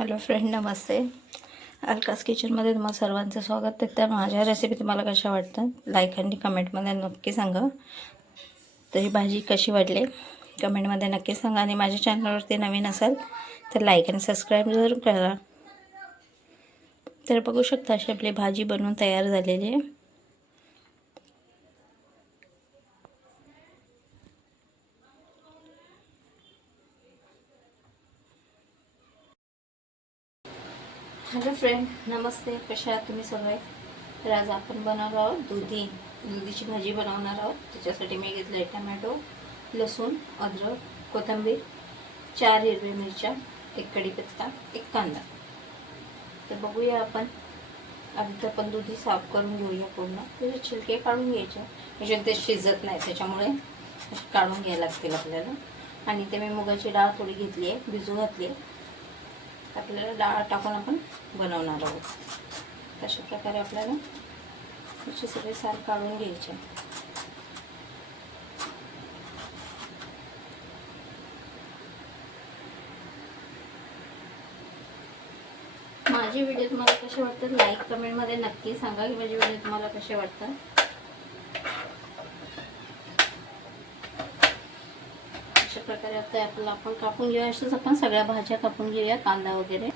Hello friend, नमस्ते. अलकास किचनमध्ये तुम्हाला सर्वांचं स्वागत आहे. तर माझ्या रेसिपी तुम्हाला कशा वाटतात लाईक आणि कमेंटमध्ये नक्की सांगा. तर ही भाजी कशी वाटली कमेंटमध्ये नक्की सांगा. आणि माझ्या चॅनलवरती नवीन असाल तर लाईक आणि सबस्क्राईब जरूर करा. तर बघू शकता अशी आपली भाजी बनवून तयार झालेली आहे. हॅलो फ्रेंड, नमस्ते. कशा आहात तुम्ही सगळे? तर आज आपण बनवणार आहोत दुधीची भाजी बनवणार आहोत. त्याच्यासाठी मी घेतलं आहे टमॅटो, लसूण, अद्रक, कोथिंबीर, 4 हिरव्या मिरच्या, 1 कढीपत्ता, 1 कांदा. तर बघूया आपण. आधी तर आपण दुधी साफ करून घेऊया पूर्ण. त्याचे छिलके काढून घ्यायचे म्हणजे ते शिजत नाही, त्याच्यामुळे काढून घ्यायला लागतील आपल्याला. आणि ते मी मुगाची डाळ थोडी घेतली आहे, भिजू घातली आहे. आपल्याला डाळ टाकून आपण बनवणार आहोत. अशा प्रकारे आपल्याला त्याचे सगळे साल काढून घ्यायचे. माझे व्हिडिओ तुम्हाला कसे वाटतात लाईक कमेंटमध्ये नक्की सांगा की माझे व्हिडिओ तुम्हाला कसे वाटतात. अशा प्रकारे आता आपल्याला आपण कापून घेऊया. अशाच आपण सगळ्या भाज्या कापून घेऊया, कांदा वगैरे.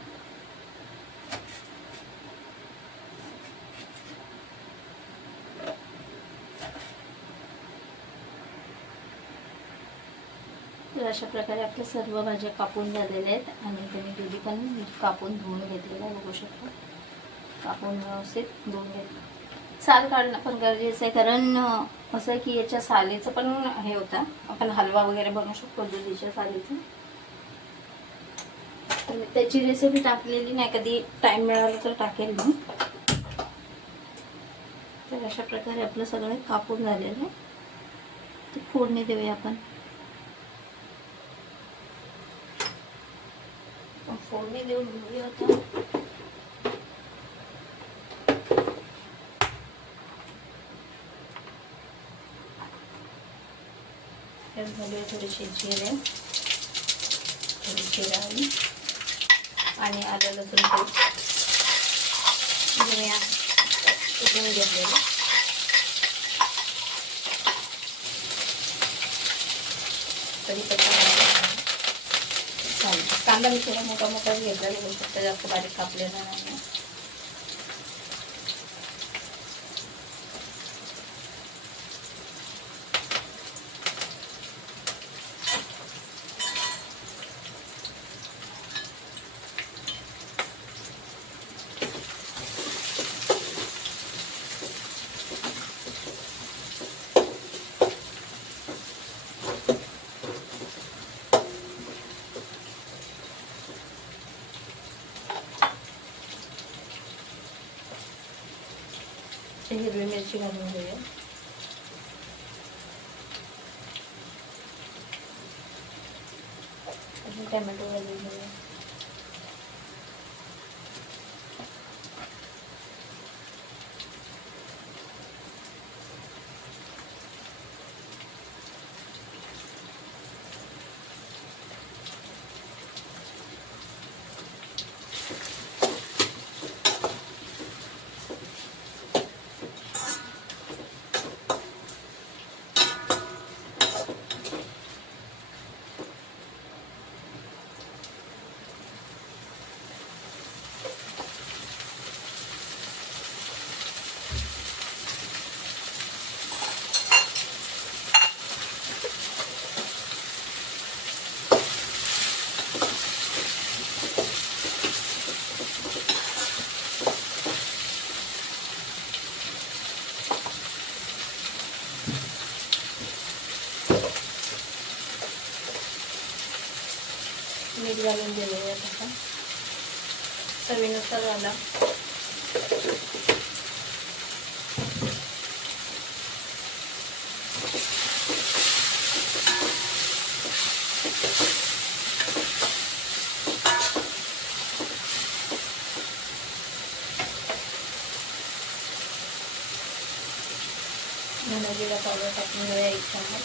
तर अशा प्रकारे आपल्या सर्व भाज्या कापून झालेल्या आहेत. आणि त्यांनी दुधी पण कापून धुवून घेतलेला बघू शकतो. कापून व्यवस्थित धुवून घेतलं. साल काढणं पण गरजेचं आहे, कारण असं आहे की याच्या सालीचं पण हे होतं. आपण हलवा वगैरे बनवू शकतो दुधीच्या सालीचं. तर मी त्याची रेसिपी टाकलेली नाही, कधी टाईम मिळाला तर टाकेल मी. तर अशा प्रकारे आपलं सगळं कापून झालेलं आहे. तर फोडणी देऊया आपण. फोडणी देऊन घेऊया आता. झाली थोडीशी जिरे, थोडीशी राई आणि आलं लसूण पेस्ट मी उकळून घेतलेलं. कढीपत्ता, कांदा मी थोडा मोठा मोठा घेतलेला बघू शकता, जास्त बारीक कापलेला नाही. हिरवी मिरची घालून घेऊया. टमॅटो घालून घेऊया. मीठ घालून दिलेलं तसं चवीनुसार घाला. धना जिरा पावडर टाकून घेऊया 1 चमच.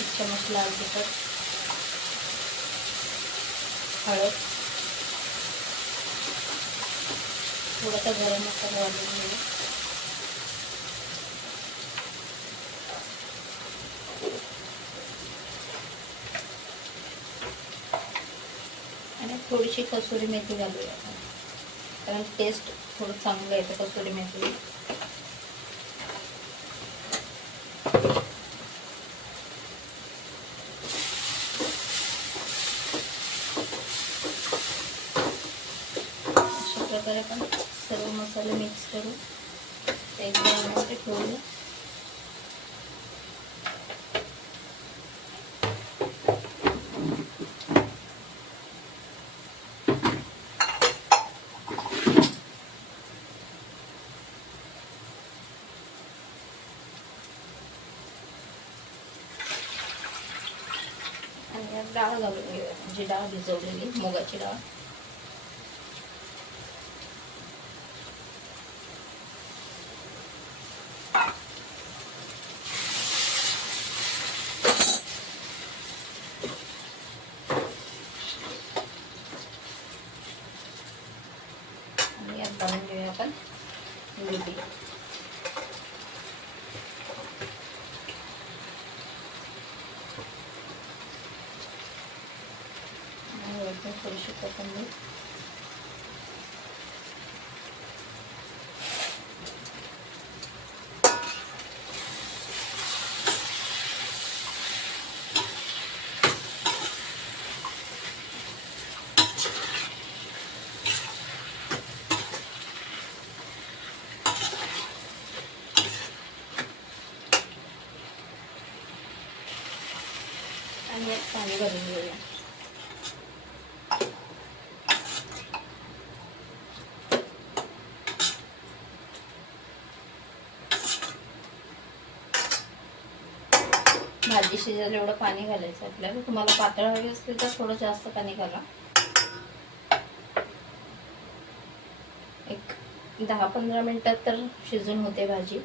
1 चमच लाल तिखट, हळद, थोडासा गरम मसाला वाढवून घेऊ. आणि थोडीशी कसुरी मेथी घालूया आपण, कारण टेस्ट थोडं चांगलं येतं कसुरी मेथी. अशा प्रकारे आपण सर्व मसाले मिक्स करू एक मिनिट ठेवूया. आणि डाळ घालून घेऊया, म्हणजे डाळ भिजवलेली मुगाची डाळ. आणि यात घालून घेऊया आपण दुधी. थोडीशी कोथिंबीर. आणि यात पाणी घालून घेऊया. भाजी शिजायला एवढं पाणी घालायचं आपल्याला. तुम्हाला पातळ हवी असतील तर थोडं जास्त पाणी घाला. एक 10-15 मिनिटात तर शिजून होते भाजी.